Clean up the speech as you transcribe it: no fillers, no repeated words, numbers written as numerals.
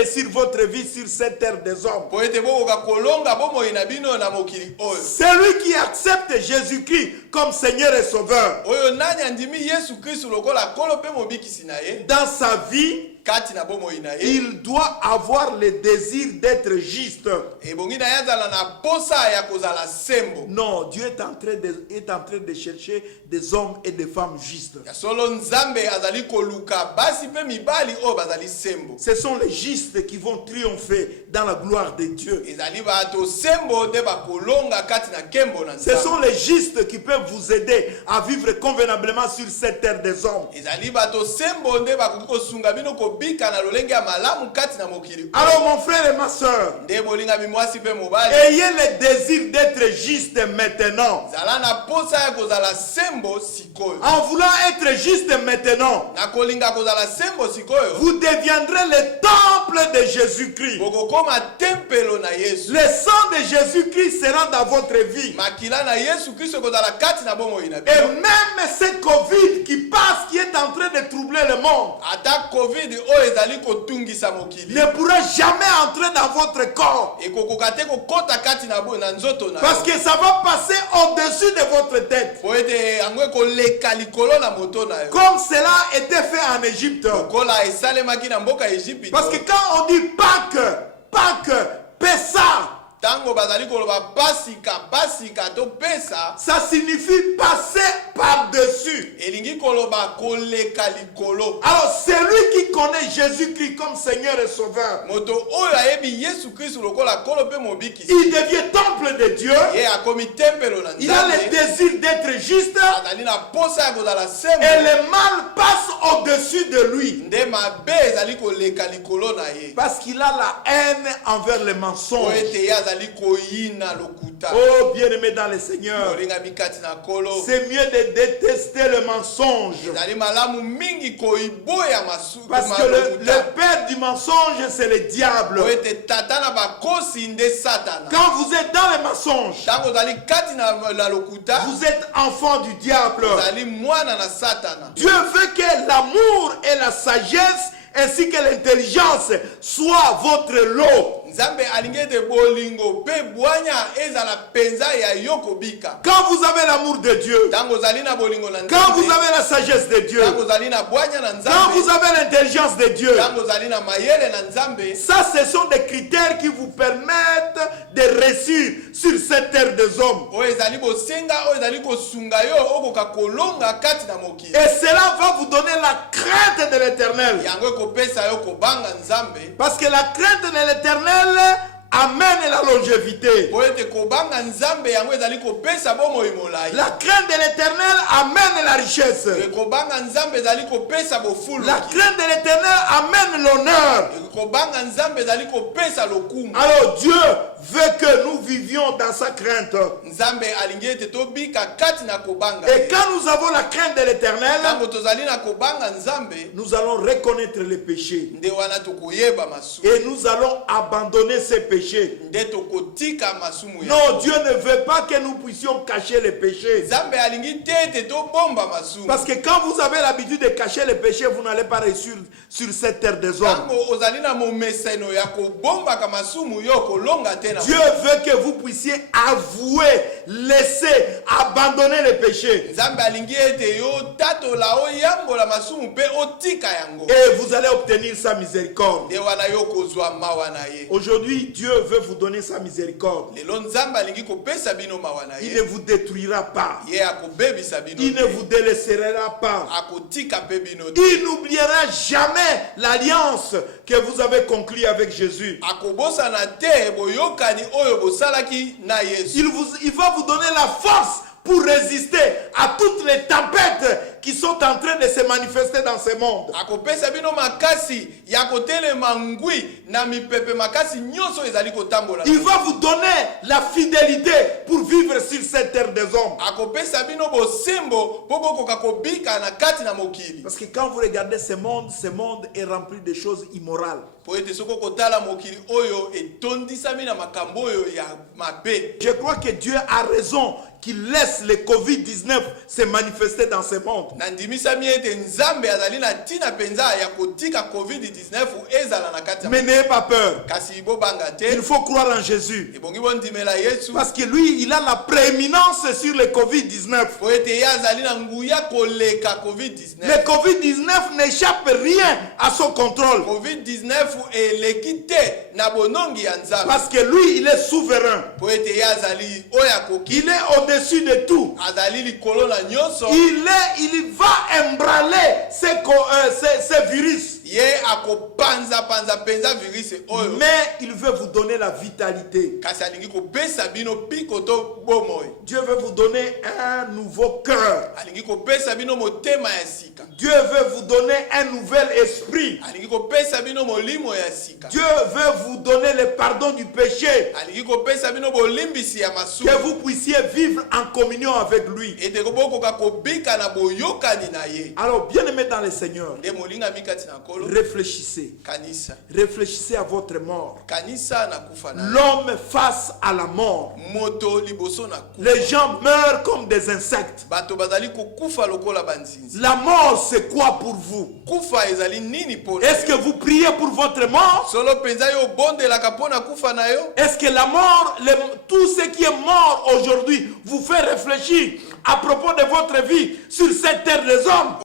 réussir votre vie sur cette terre des hommes. Celui qui accepte Jésus-Christ comme Seigneur et Sauveur dans sa vie, il doit avoir le désir d'être juste. Non, Dieu est en train de chercher des hommes et des femmes justes. Ce sont les justes qui vont triompher dans la gloire de Dieu. Ce sont les justes qui peuvent vous aider à vivre convenablement sur cette terre des hommes. Alors mon frère et ma soeur, ayez le désir d'être juste maintenant. En voulant être juste maintenant, vous deviendrez le temple de Jésus-Christ. Le sang de Jésus-Christ sera dans votre vie. Et même ce Covid qui passe, qui est en train de troubler le monde, ne pourra jamais entrer dans votre corps. Parce que ça va passer au-dessus de votre tête. Comme cela était fait en Égypte. Parce que quand on dit Pâques, Pessah, ça signifie passer par-dessus. Alors celui qui connaît Jésus-Christ comme Seigneur et Sauveur, il devient temple de Dieu. Il a le désir d'être juste. Et le mal passe au-dessus de lui. Parce qu'il a la haine envers les mensonges. Oh bien-aimé dans le Seigneur, c'est mieux de détester le mensonge. Parce que le père du mensonge, c'est le diable. Quand vous êtes dans le mensonge, vous êtes enfant du diable. Dieu veut que l'amour et la sagesse ainsi que l'intelligence soient votre lot. Quand vous avez l'amour de Dieu, quand vous avez la sagesse de Dieu, quand vous avez l'intelligence de Dieu, ça ce sont des critères qui vous permettent de réussir sur cette terre des hommes. Et cela va vous donner la crainte de l'Éternel. Parce que la crainte de l'Éternel amène la longévité. La crainte de l'Éternel amène la richesse. La crainte de l'Éternel amène l'honneur. Alors Dieu veut que nous vivions dans sa crainte. Et quand nous avons la crainte de l'Éternel, nous allons reconnaître les péchés. Et nous allons abandonner ces péchés. Non, Dieu ne veut pas que nous puissions cacher les péchés. Parce que quand vous avez l'habitude de cacher les péchés, vous n'allez pas réussir sur cette terre des hommes. Dieu veut que vous puissiez avouer, laisser, abandonner les péchés. Et vous allez obtenir sa miséricorde. Aujourd'hui, Dieu veut vous donner sa miséricorde. Il ne vous détruira pas. Il ne vous délaissera pas. Il n'oubliera jamais l'alliance que vous avez conclue avec Jésus. Il va vous donner la force pour résister à toutes les tempêtes qui sont en train de se manifester dans ce monde. Il va vous donner la fidélité pour vivre sur cette terre des hommes. Parce que quand vous regardez ce monde est rempli de choses immorales. Je crois que Dieu a raison qui laisse le Covid-19 se manifester dans ce monde. Mais n'ayez pas peur. Il faut croire en Jésus. Parce que lui, il a la prééminence sur le Covid-19. Le Covid-19 n'échappe rien à son contrôle. Parce que lui, il est souverain. Il est au-dessus de tout. Il va embraler ces virus. Mais il veut vous donner la vitalité. Dieu veut vous donner un nouveau cœur. Dieu veut vous donner un nouvel esprit. Dieu veut vous donner le pardon du péché. Que vous puissiez vivre en communion avec lui. Alors, bien-aimés dans le Seigneur, réfléchissez. Réfléchissez à votre mort. L'homme face à la mort. Les gens meurent comme des insectes. La mort, c'est quoi pour vous? Est-ce que vous priez pour votre mort? Est-ce que la mort, tout ce qui est mort aujourd'hui, vous fait réfléchir à propos de votre vie sur cette terre des hommes?